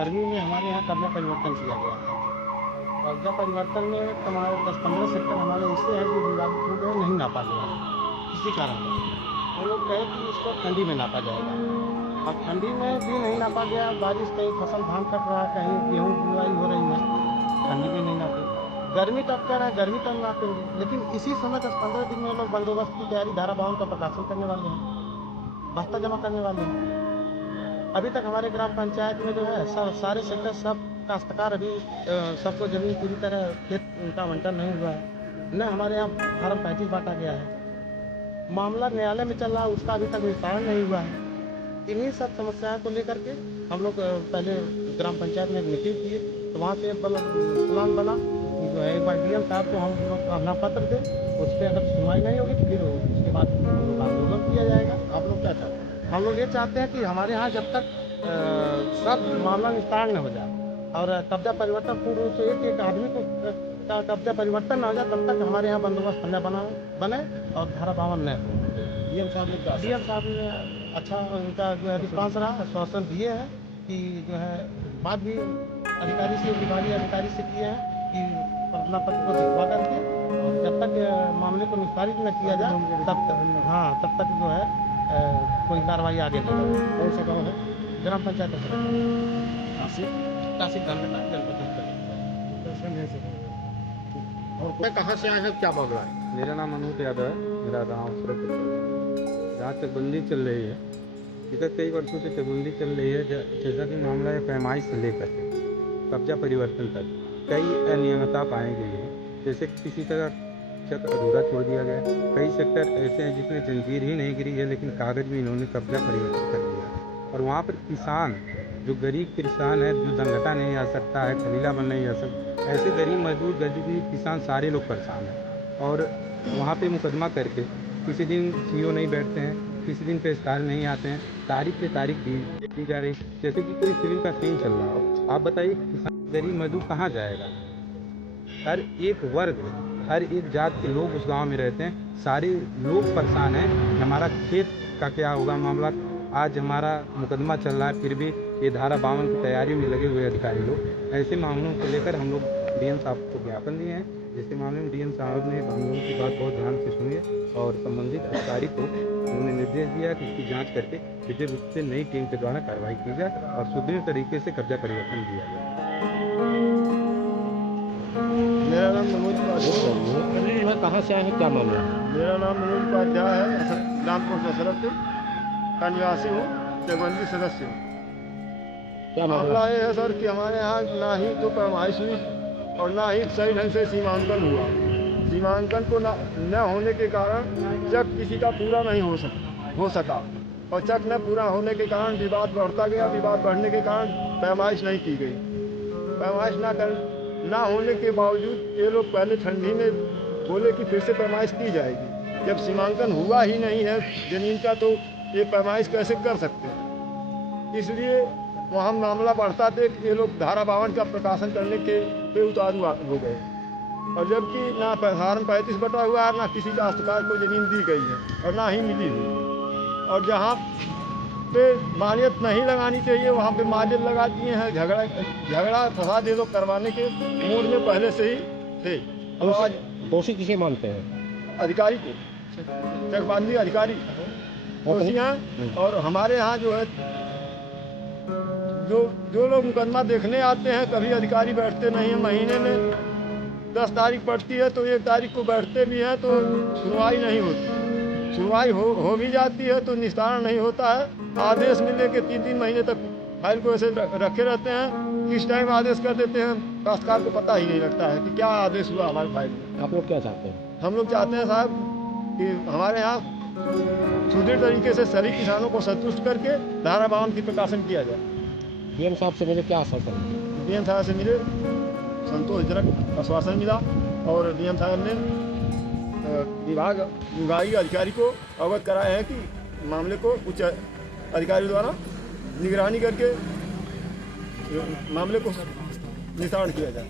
गर्मी में हमारे यहाँ कब्जा परिवर्तन किया गया है। कब्जा परिवर्तन में हमारे 10-15 सेक्टर हमारे ऐसे हैं जो विवादित हो गए, नहीं नापा गया है किसी कारण से। वो लोग कहे कि इसको ठंडी में नापा जाएगा। अब ठंडी में भी नहीं नापा गया, बारिश कहीं फसल धान कट रहा है, कहीं गेहूँ बुआई हो रही है, ठंडी में नहीं नापे। गर्मी तब कह रहे हैं गर्मी तक नापेंगे, लेकिन इसी समय 10-15 दिन में लोग बंदोबस्त की तैयारी धारा 52 का प्रकाशन करने वाले हैं, बस्ता जमा करने वाले हैं। अभी तक हमारे ग्राम पंचायत में जो है सारे सेक्टर सब काश्तकार अभी सबको जमीन पूरी तरह खेत उनका आवंटन नहीं हुआ है, न हमारे यहाँ फार्म 35 बांटा गया है। मामला न्यायालय में चल रहा है, उसका अभी तक निस्तारण नहीं हुआ है। इन्हीं सब समस्याओं को लेकर के हम लोग पहले ग्राम पंचायत में एक मीटिंग किए, तो वहाँ पे प्लान बना कि जो है एक बार डीएम साहब को हम लोग अपना पत्र दें, उस पर अगर सुनवाई नहीं होगी तो फिर उसके बाद हम लोग आंदोलन किया जाएगा। आप लोग क्या चाहते हैं? हम लोग ये चाहते हैं कि हमारे यहाँ जब तक सब मामला निस्तारण न हो जाए और कब्जा परिवर्तन पूर्ण रूप से एक आदमी को कब्जा परिवर्तन न हो जाए, तब तक हमारे यहाँ बंदोबस्त बने और धारा 52 न हो। डीएम साहब ने अच्छा उनका जो है रिस्पॉन्स रहा, आश्वासन दिए हैं कि जो है बात भी अधिकारी से विभागीय अधिकारी से किए हैं कि अपना पत्र को दिखवा करके और जब तक मामले को निस्तारित न किया जाए तब तक जो है कोई कार्रवाई आगे नहीं बढ़े। कौन सा गाँव है? ग्राम पंचायत काशी जनपद। मैं कहाँ से आया है, क्या मामला है? मेरा नाम अनूप यादव है, मेरा गाँव सुरक्षित। जहाँ चकबंदी चल रही है, विगत कई वर्षों से चकबंदी चल रही है, जैसा कि मामला है पैमाइश से लेकर के कब्जा परिवर्तन तक कई अनियमितता पाई गई है। जैसे किसी तरह चक अधूरा छोड़ दिया गया, कई सेक्टर ऐसे हैं जिसमें जंजीर ही नहीं गिरी है लेकिन कागज में इन्होंने कब्जा परिवर्तन कर दिया। और वहाँ पर किसान, जो गरीब किसान है, जो दंगटा नहीं आ सकता है, खलीला बन नहीं आ सकता, ऐसे गरीब मजदूर गरीब किसान सारे लोग परेशान हैं। और वहाँ पे मुकदमा करके किसी दिन सीओ नहीं बैठते हैं, किसी दिन पेशकार नहीं आते हैं, तारीख पे तारीख दी जा रही, जैसे कि कोई सिविल का सीन चल रहा हो। आप बताइए किसान गरीब मजदूर कहाँ जाएगा? हर एक वर्ग, हर एक जात के लोग उस गांव में रहते हैं, सारे लोग परेशान हैं। हमारा खेत का क्या होगा मामला, आज हमारा मुकदमा चल रहा है, फिर भी ये धारा 52 की तैयारी में लगे हुए अधिकारी लोग। ऐसे मामलों को लेकर हम लोग डीएम साहब को ज्ञापन दिए हैं। जैसे मामले में डीएम साहब ने हम लोगों की बात बहुत ध्यान से सुनी है और संबंधित अधिकारी को उन्होंने निर्देश दिया कि इसकी जांच करके विशेष रूप से नई टीम के द्वारा कार्रवाई की जाए और सुदृढ़ तरीके से कब्जा परिवर्तन दिया जाए। मेरा नाम मनोज उपाध्याय। कहाँ से आए हैं, क्या मामला? मेरा नाम मनोज उपाध्याय है, रामपुर दशरथ का निवासी हूँ, चकबंदी सदस्य हूँ। क्या मामला ये है सर कि हमारे यहाँ ना ही तो पैमाइश हुई और ना ही सही ढंग से सीमांकन हुआ। सीमांकन को न होने के कारण चक किसी का पूरा नहीं हो सका और चक न पूरा होने के कारण विवाद बढ़ता गया। विवाद बढ़ने के कारण पैमाइश नहीं की गई। पैमाइश ना होने के बावजूद ये लोग पहले ठंडी में बोले कि फिर से पैमाइश की जाएगी। जब सीमांकन हुआ ही नहीं है जमीन का, तो ये पैमाइश कैसे कर सकते हैं? इसलिए वहाँ मामला बढ़ता थे, ये लोग धारा 52 का प्रकाशन करने के पे उतारू हो गए। और जबकि ना फार्म 35 बटा हुआ है, ना किसी काश्तकार को ज़मीन दी गई है और ना ही मिली हुई। और जहाँ पे मालियत नहीं लगानी चाहिए वहाँ पे मालियत लगा दिए हैं। झगड़ा फसाद ये लोग करवाने के मूड में पहले से ही थे। और आज दोषी किसे मानते हैं? अधिकारी को, चकबंदी अधिकारी दोषी हैं। और हमारे यहाँ जो है जो लोग मुकदमा देखने आते हैं, कभी अधिकारी बैठते नहीं हैं। महीने में 10 तारीख पड़ती है तो 1 तारीख को बैठते भी हैं तो सुनवाई नहीं होती। सुनवाई हो भी जाती है तो निस्तारण नहीं होता है। आदेश मिलने के 3-3 महीने तक फाइल को ऐसे रखे रहते हैं। किस टाइम आदेश कर देते हैं काश्तकार को पता ही नहीं लगता है कि क्या आदेश हुआ हमारे फाइल में। आप लोग क्या चाहते हैं? हम लोग चाहते हैं साहब कि हमारे यहाँ सुदृढ़ तरीके से सभी किसानों को संतुष्ट करके धारा 52 की प्रकाशन किया जाए। डीएम साहब से मिले, क्या आश्वासन? डीएम साहब से मिले, संतोषजनक आश्वासन मिला और डीएम साहब ने विभागीय अधिकारी को अवगत कराया है कि मामले को उच्च अधिकारी द्वारा निगरानी करके मामले को निस्तारण किया जाए।